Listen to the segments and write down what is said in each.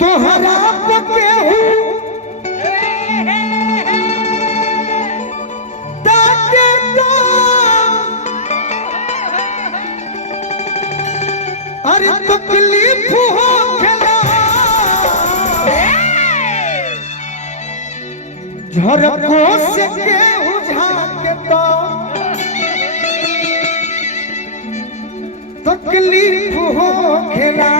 तोहरा पके हूँ ताके तो अरे तकलीफ हो खेला झरको से केहू झाके तो तकलीफ हो खेला।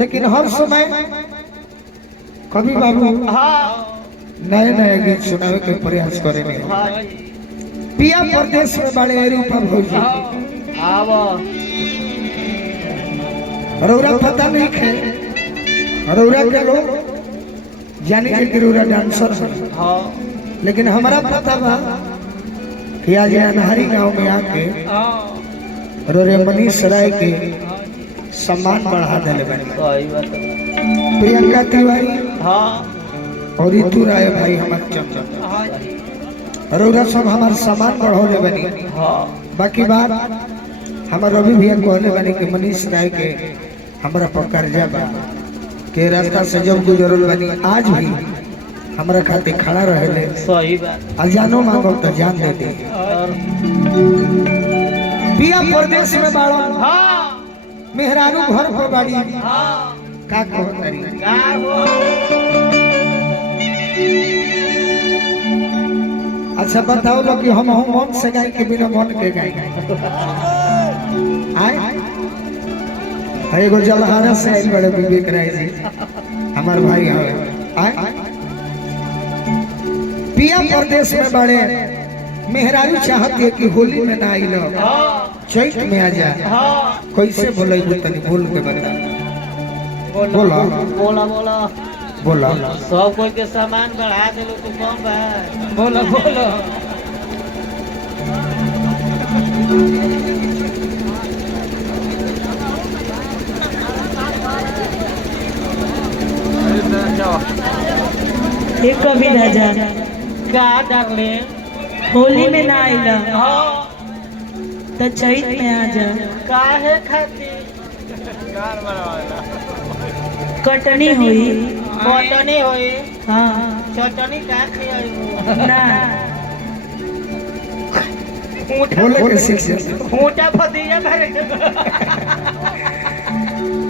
लेकिन हर समय कभी बाबू नए नए गीत सुनावे के प्रयास करेंगे। पिया प्रदेश में बड़े रूपा भौजी रौरा पता नहीं खे रौरा के लोग जाने के रौरा डांसर है, लेकिन हमारा पता बा कि आज अनहारी गांव में आके रौरे मनीष राय के सम्मान बढ़ा दिले बनी। प्रियंका तिवारी और ऋतु राय भाई हमारे चमचम रौरा सब हमारे सम्मान बढ़ौले बनी। बाकी बात हमारे रवि भैया कहले बनी कि मनीष राय के हमारा पर कर्जा बा के रास्ता से जब गुजरल बनी आज भी हमारा खातिर खड़ा रहे। सही बात। अजानो मांगो तो जान दे दे। पिया प्रदेश में बाड़ो मेहरारू घर पर बाड़ी का कहतरी अच्छा बताओ लो कि हम मन से गाय के बिना मन के गाय आए एगो जलहारा से आइल बड़े विवेक राय जी हमार भाई है आए पिया प्रदेश में बड़े मेहरारू चाहती है कि होली में ना आइलो चैत में आ जा। कैसे बोले तनी बोल के बता बोला बोला बोला बोला सब कोई के सामान बढ़ा देलो तो कौन बा बोला बोला एक कभी राजा का डाले होली में ना आइला तो चैत में आ जा। काहे खातिर कटनी हुई कटनी होई हाँ चटनी का खियाई ना बोले के सीख से खूंटा फदिया भरे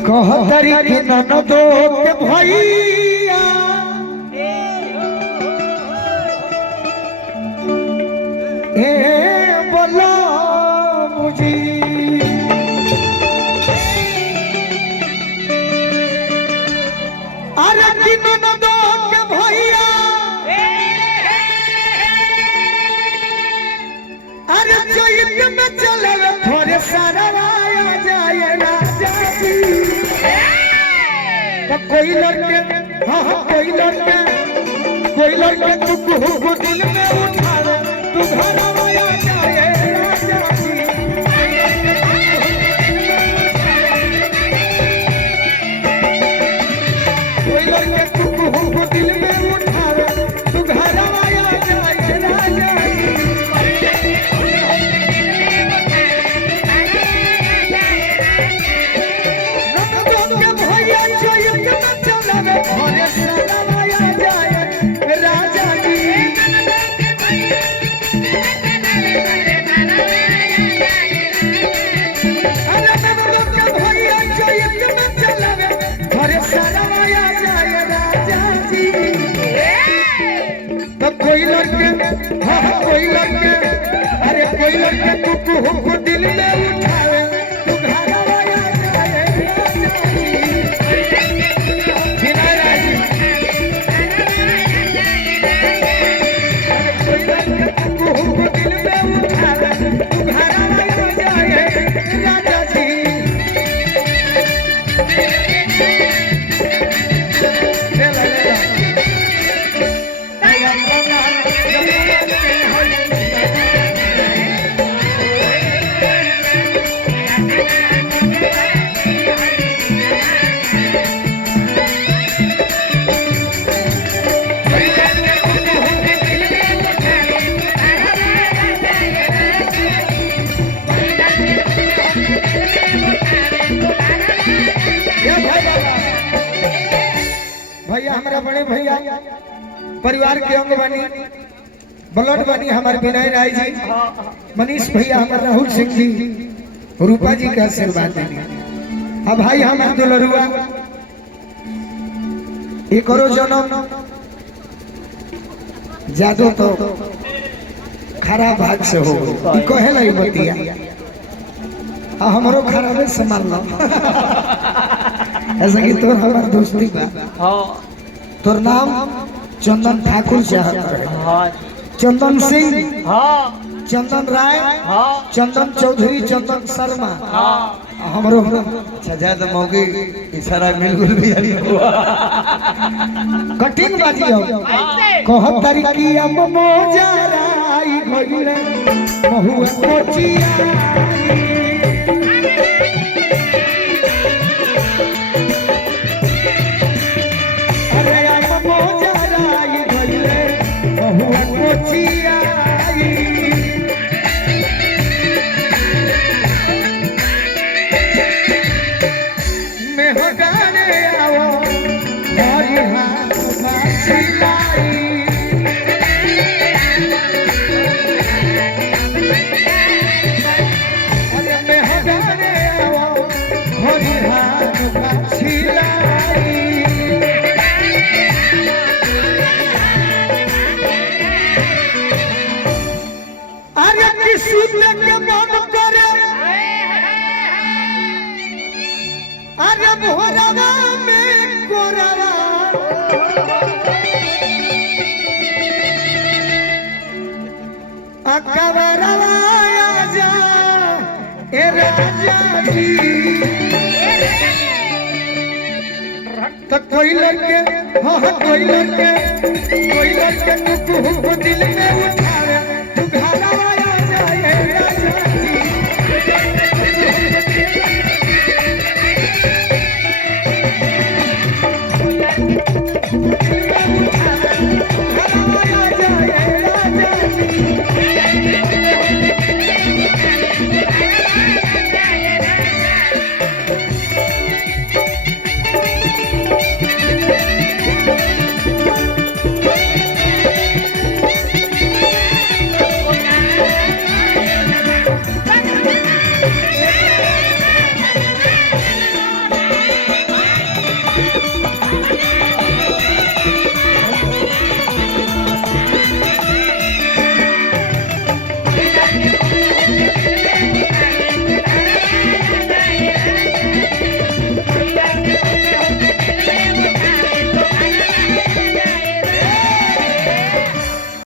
कहतरी के ननदो के भैया ए बोला मुझी अरे कि ननदो के भैया अरे चैत में चले थोड़े सारा आया जाए राजा जी तो कोई लड़के हाँ कोई लड़के तू दिल में उठावे तू घर आया जाए राजा जी कोई लड़के तू दिल में उठावे तू घर आया जाए राजा जी। कोई लड़के अरे कोई लड़के तू दिल में उठावे तू घर आया जाए कोई लड़के तू दिल में उठावे तू घर आया जाए राजा जी। बड़े भैया परिवार के अंग बनी ब्लड बनी हमारे विनय राय जी, मनीष भैया, हमारे राहुल सिंह जी, रूपा जी का आशीर्वाद देंगे। अब भाई हम दुलरुआ एक करो जन्म जादू तो खराब भाग से हो कहे लगी बतिया हमरो खराबे से मान लो ऐसा कि तोर हमार दोस्ती बा। तोर नाम चंदन ठाकुर चाहत है, चंदन सिंह, चंदन राय, चंदन चौधरी, चंदन शर्मा, हमरो सजा तो मौगी इशारा मिलगुल भी कटिंग बाजी हो कहत तरीकी अब मोजराई भइले बहुआ कोचिया अरे अब मोजराई भइले बहुआ कोचिया तो कोई लड़के कोई लड़के दिल में उठावे तू घरा आया जाए राजा जी।